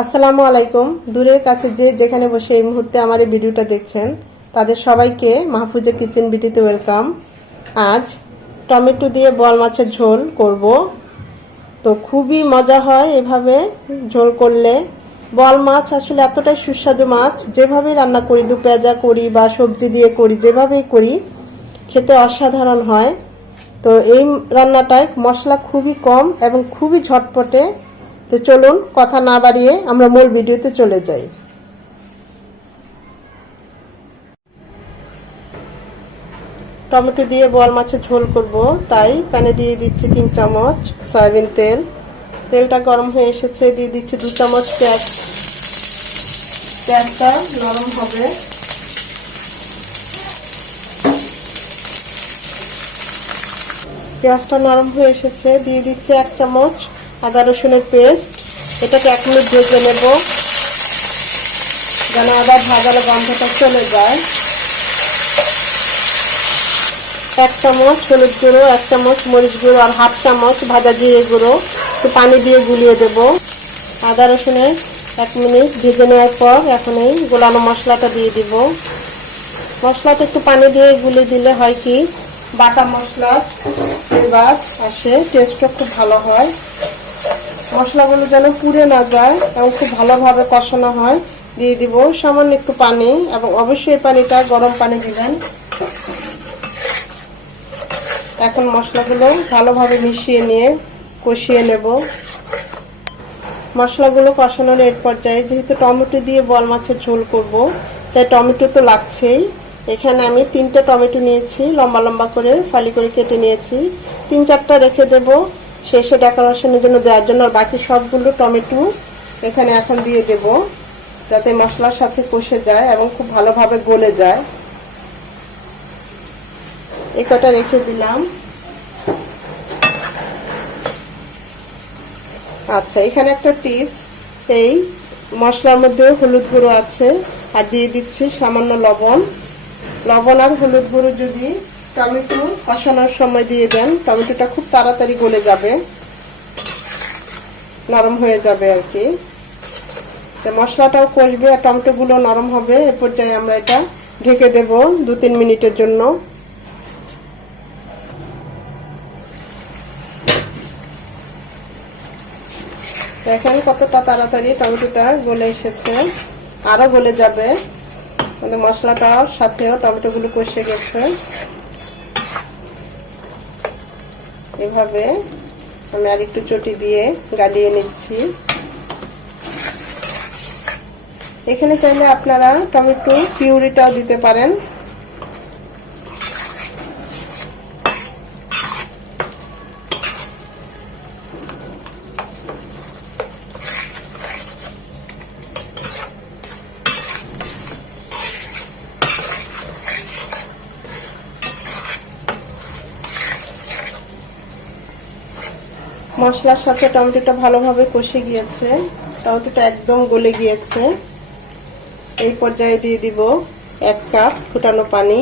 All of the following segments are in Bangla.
আসসালামু আলাইকুম। দূরের কাছে যে যেখানে বসে এই মুহূর্তে আমার এই ভিডিওটা দেখছেন, তাদের সবাইকে মাহফুজা কিচেন বিটিতে ওয়েলকাম। আজ টমেটো দিয়ে বল মাছের ঝোল করব। তো খুবই মজা হয় এভাবে ঝোল করলে। বল মাছ আসলে এতটাই সুস্বাদু মাছ, যেভাবে রান্না করি, দু পেঁয়াজা করি বা সবজি দিয়ে করি, যেভাবেই করি, খেতে অসাধারণ হয়। তো এই রান্নাটায় মশলা খুবই কম এবং খুবই ঝটপটে তো চলুন, কথা না বাড়িয়ে আমরা মূল ভিডিওতে চলে যাই। টমেটো দিয়ে বোয়াল মাছের ঝোল করব, তাই প্যানে দিয়ে দিচ্ছি তিন চামচ সয়াবিন তেল। তেলটা গরম হয়ে এসেছে, দিয়ে দিচ্ছি দু চামচ পেঁয়াজ। পেঁয়াজটা নরম হবে। পেঁয়াজটা নরম হয়ে এসেছে, দিয়ে দিচ্ছি এক চামচ আদা রসুনের পেস্ট। এটাকে এক মিনিট ভেজে নেব। যেন আদা ভাজালে গন্ধটা চলে যায়। এক চামচ হলুদ গুঁড়ো, এক চামচ মরিচ গুঁড়ো আর হাফ চামচ ভাজা জিরে গুঁড়ো। একটু পানি দিয়ে গুলিয়ে দেব। আদা রসুনের এক মিনিট ভেজে নেওয়ার পর এখন এই গোলানো মশলাটা দিয়ে দিব। মশলাটা একটু পানি দিয়ে গুলিয়ে দিলে হয় কি, বাটা মশলা এবার আসে টেস্টটা খুব ভালো হয়। মশলাগুলো যেন পুড়ে না যায় এবং খুব ভালোভাবে কষানো হয়, দিয়ে দিব সামান্য একটু পানি এবং অবশ্যই পানিটা গরম পানি দিবেন। এখন মশলাগুলো ভালোভাবে মিশিয়ে নিয়ে কষিয়ে নেব। মশলাগুলো কষানোর এর পর্যায়ে যেহেতু টমেটো দিয়ে বল মাছের ঝোল করব, তাই টমেটো তো লাগছেই। এখানে আমি তিনটে টমেটো নিয়েছি, লম্বা লম্বা করে ফালি করে কেটে নিয়েছি। তিন চারটা রেখে দেব। শেষে ডেকোরেশনের জন্য দেওয়ার জন্য আর বাকি সবগুলো টমেটো এখানে এখন দিয়ে দেব, যাতে মশলার সাথে কষে যায় এবং খুব ভালোভাবে গলে যায়। এই কটা রেখে দিলাম। আচ্ছা এখানে একটা টিপস এই মশলার মধ্যে হলুদ গুঁড়ো আছে, আর দিয়ে দিচ্ছি সামান্য লবণ। লবণ আর হলুদ গুঁড়ো যদি টমেটো কষানোর সময় দিয়ে দেন। টমেটোটা খুব তাড়াতাড়ি গলে যাবে। নরম হয়ে যাবে আর কি। মশলাটাও কষবে আর টমেটোগুলো নরম হবে। এ পর্যায়ে আমরা এটা ঢেকে দেব দু তিন মিনিটের জন্য। দেখেন কতটা তাড়াতাড়ি টমেটোটা গলে এসেছে। আরও গলে যাবে। আমাদের মশলাটার সাথেও টমেটোগুলো কষে গেছে। এভাবে আমি আর একটু চটি দিয়ে গালিয়ে নিচ্ছি। এখানে চাইলে আপনারা টমেটো পিউরিটাও দিতে পারেন। মশলার সাথে টমেটোটা ভালোভাবে কষে গিয়েছে। টমেটোটা একদম গলে গিয়েছে। এই পর্যায়ে দিয়ে দিব এক কাপ ফুটানো পানি।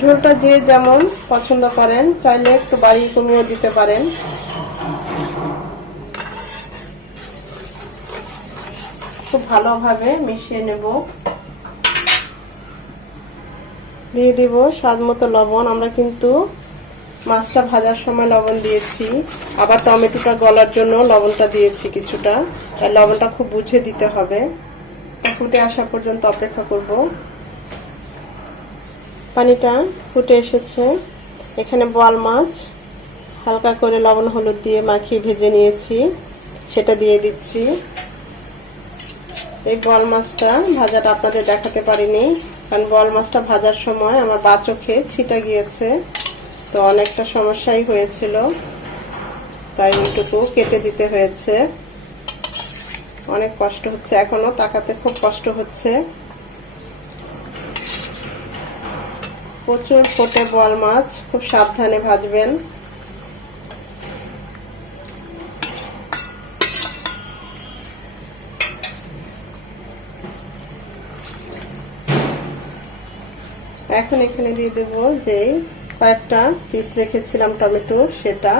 ঝোলটা যে যেমন পছন্দ করেন, চাইলে একটু বাড়ি কমিয়েও দিতে পারেন। খুব ভালোভাবে মিশিয়ে নেব। দিয়ে দিব স্বাদ মতো লবণ। আমরা কিন্তু মাছটা ভাজার সময় লবণ দিয়েছি। আবার টমেটোটা গলার জন্য লবণটা দিয়েছি কিছুটা। তাই লবণটা খুব বুঝে দিতে হবে। ফুটে আসা পর্যন্ত অপেক্ষা করব। পানিটা ফুটে এসেছে। এখানে বোয়াল মাছ। হালকা করে লবণ হলুদ দিয়ে মাখিয়ে ভেজে নিয়েছি। সেটা দিয়ে দিচ্ছি। এই বোয়াল মাছটা ভাজাটা আপনাদের দেখাতে পারিনি। কারণ বল মাছটা ভাজার সময় আমার বা চোখে ছিটা গিয়েছে, তো অনেকটা সমস্যাই হয়েছিল। তাই এইটুকু কেটে দিতে হয়েছে। অনেক কষ্ট হচ্ছে, এখনও তাকাতে খুব কষ্ট হচ্ছে। প্রচুর ফোটে বল মাছ, খুব সাবধানে ভাজবেন। এখন এখানে দিয়ে দেব যে কয়েকটা পিস রেখেছিলাম টমেটো, সেটা।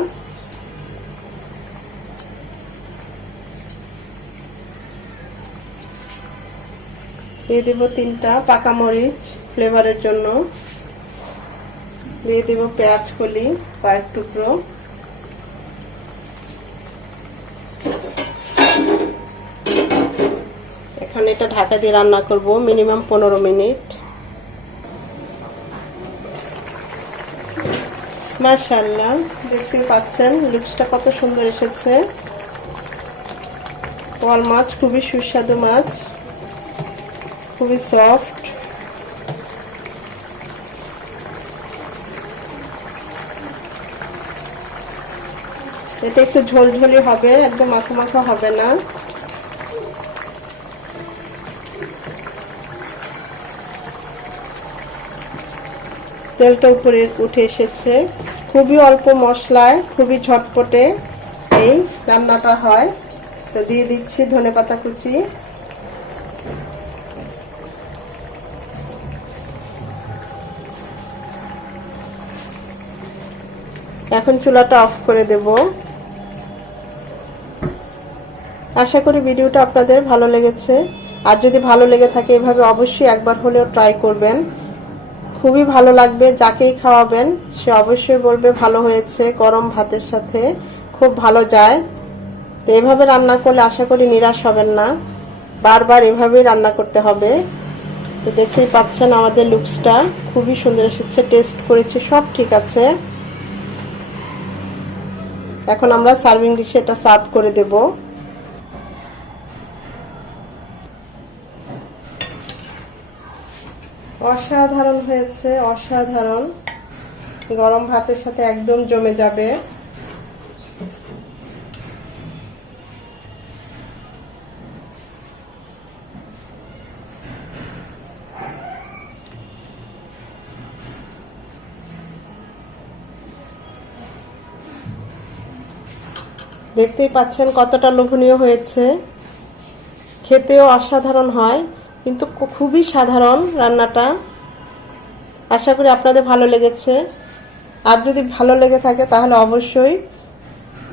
দিয়ে দেব তিনটা পাকা মরিচ ফ্লেভারের জন্য। দিয়ে দেব পেঁয়াজ কলি, কয়েক টুকরো। এখন এটা ঢাকা দিয়ে রান্না করব মিনিমাম পনেরো মিনিট। মাশাল্লাহ দেখতে পাচ্ছেন, লুকসটা কত সুন্দর এসেছে। ওয়াল মাছ খুবই সুস্বাদু মাছ, খুবই সফট। এটা একটু ঝোলঝোলি হবে, একদম মাখো মাখো হবে না। তেলটা উপরে উঠে এসেছে। খুবই অল্প মশলায়, খুবই ঝটপটে এই রান্নাটা হয়। তো দিয়ে দিচ্ছি ধনে পাতা কুচি। এখন চুলাটা অফ করে দেব। আশা করি ভিডিওটা আপনাদের ভালো লেগেছে। আর যদি ভালো লেগে থাকে এভাবে অবশ্যই একবার হলেও ট্রাই করবেন। খুবই ভালো লাগবে, যাকেই খাওয়াবেন, সে অবশ্যই বলবে ভালো হয়েছে, গরম ভাতের সাথে, খুব ভালো যায়। তো এভাবে রান্না করলে আশা করি নিরাশ হবেন না। বারবার এভাবেই রান্না করতে হবে। তো দেখতেই পাচ্ছেন আমাদের লুকসটা, খুবই সুন্দর এসেছে, টেস্ট করেছি, সব ঠিক আছে। এখন আমরা সার্ভিং ডিশে এটা সার্ভ করে দেব। অসাধারণ হয়েছে, অসাধারণ। গরম ভাতের সাথে একদম জমে যাবে। দেখতেই পাচ্ছেন কতটা লোভনীয় হয়েছে। খেতেও অসাধারণ হয়। কিন্তু খুবই সাধারণ রান্নাটা। আশা করি আপনাদের ভালো লেগেছে। আর যদি ভালো লেগে থাকে, তাহলে অবশ্যই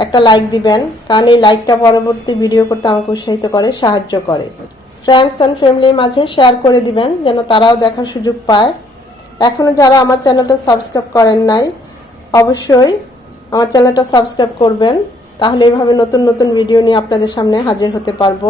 একটা লাইক দিবেন। কারণ এই লাইকটা পরবর্তী ভিডিও করতে আমাকে উৎসাহিত করে, সাহায্য করে। ফ্রেন্ডস অ্যান্ড ফ্যামিলির মাঝে শেয়ার করে দিবেন, যেন তারাও দেখার সুযোগ পায়। এখনও যারা আমার চ্যানেলটা সাবস্ক্রাইব করেন নাই, অবশ্যই আমার চ্যানেলটা সাবস্ক্রাইব করবেন। তাহলে এইভাবে নতুন নতুন ভিডিও নিয়ে আপনাদের সামনে হাজির হতে পারব।